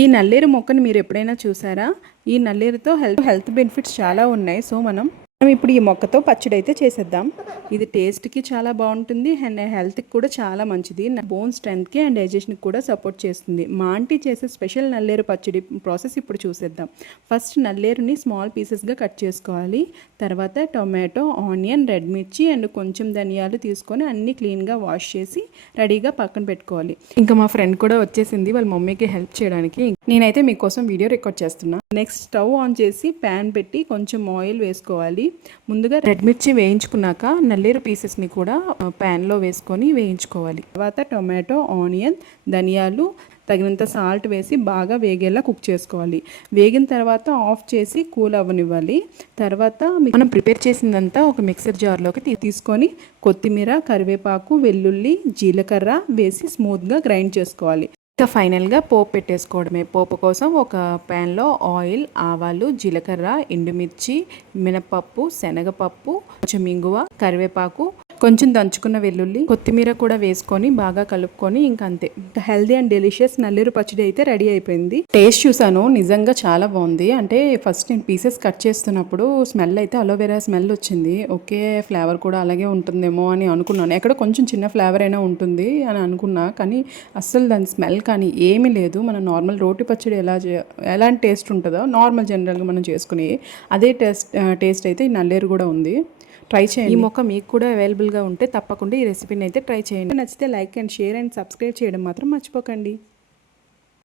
ఈ నల్లేరు మొక్కని మీరు ఎప్పుడైనా చూసారా? ఈ నల్లేరుతో హెల్త్ బెనిఫిట్స్ చాలా ఉన్నాయి. సో మనం ఇప్పుడు ఈ మొక్కతో పచ్చడి అయితే చేసేద్దాం. ఇది టేస్ట్కి చాలా బాగుంటుంది అండ్ హెల్త్కి కూడా చాలా మంచిది. బోన్ స్ట్రెంత్కి అండ్ డైజెషన్కి కూడా సపోర్ట్ చేస్తుంది. మా ఆంటీ చేసే స్పెషల్ నల్లేరు పచ్చడి ప్రాసెస్ ఇప్పుడు చూసేద్దాం. ఫస్ట్ నల్లేరుని స్మాల్ పీసెస్గా కట్ చేసుకోవాలి. తర్వాత టొమాటో, ఆనియన్, రెడ్ మిర్చి అండ్ కొంచెం ధనియాలు తీసుకొని అన్నీ క్లీన్గా వాష్ చేసి రెడీగా పక్కన పెట్టుకోవాలి. ఇంకా మా ఫ్రెండ్ కూడా వచ్చేసింది వాళ్ళ మమ్మీకి హెల్ప్ చేయడానికి. నేనైతే మీకోసం వీడియో రికార్డ్ చేస్తున్నా. నెక్స్ట్ స్టవ్ ఆన్ చేసి ప్యాన్ పెట్టి కొంచెం ఆయిల్ వేసుకోవాలి. ముందుగా రెడ్ మిర్చి వేయించుకున్నాక నల్లేరు పీసెస్ని కూడా ప్యాన్లో వేసుకొని వేయించుకోవాలి. తర్వాత టొమాటో, ఆనియన్, ధనియాలు, తగినంత సాల్ట్ వేసి బాగా వేగేలా కుక్ చేసుకోవాలి. వేగిన తర్వాత ఆఫ్ చేసి కూల్ అవ్వనివ్వాలి. తర్వాత మనం ప్రిపేర్ చేసిందంతా ఒక మిక్సర్ జార్లోకి తీసుకొని కొత్తిమీర, కరివేపాకు, వెల్లుల్లి, జీలకర్ర వేసి స్మూత్గా గ్రైండ్ చేసుకోవాలి. ఇంకా ఫైనల్గా పోపు పెట్టేసుకోవడమే. పోపు కోసం ఒక ప్యాన్లో ఆయిల్, ఆవాలు, జీలకర్ర, ఎండుమిర్చి, మినపప్పు, శనగపప్పు, కొంచెం ఇంగువ, కరివేపాకు, కొంచెం దంచుకున్న వెల్లుల్లి, కొత్తిమీర కూడా వేసుకొని బాగా కలుపుకొని ఇంకా అంతే. హెల్దీ అండ్ డెలిషియస్ నల్లేరు పచ్చడి అయితే రెడీ అయిపోయింది. టేస్ట్ చూసాను, నిజంగా చాలా బాగుంది. అంటే ఫస్ట్ నేను పీసెస్ కట్ చేస్తున్నప్పుడు స్మెల్ అయితే అలోవెరా స్మెల్ వచ్చింది. ఓకే, ఫ్లేవర్ కూడా అలాగే ఉంటుందేమో అని అనుకున్నాను. ఎక్కడ కొంచెం చిన్న ఫ్లేవర్ అయినా ఉంటుంది అని అనుకున్నా, కానీ అస్సలు దాని స్మెల్ కానీ ఏమీ లేదు. మన నార్మల్ రోటి పచ్చడి ఎలాంటి టేస్ట్ ఉంటుందో నార్మల్ జనరల్గా మనం చేసుకుని అదే టేస్ట్ అయితే ఈ నల్లేరు కూడా ఉంది. ట్రై చేయండి. ఈ మొక్క మీకు కూడా అవైలబుల్గా ఉంటే తప్పకుండా ఈ రెసిపీని అయితే ట్రై చేయండి. నచ్చితే like and share and subscribe చేయడం మాత్రం మర్చిపోకండి.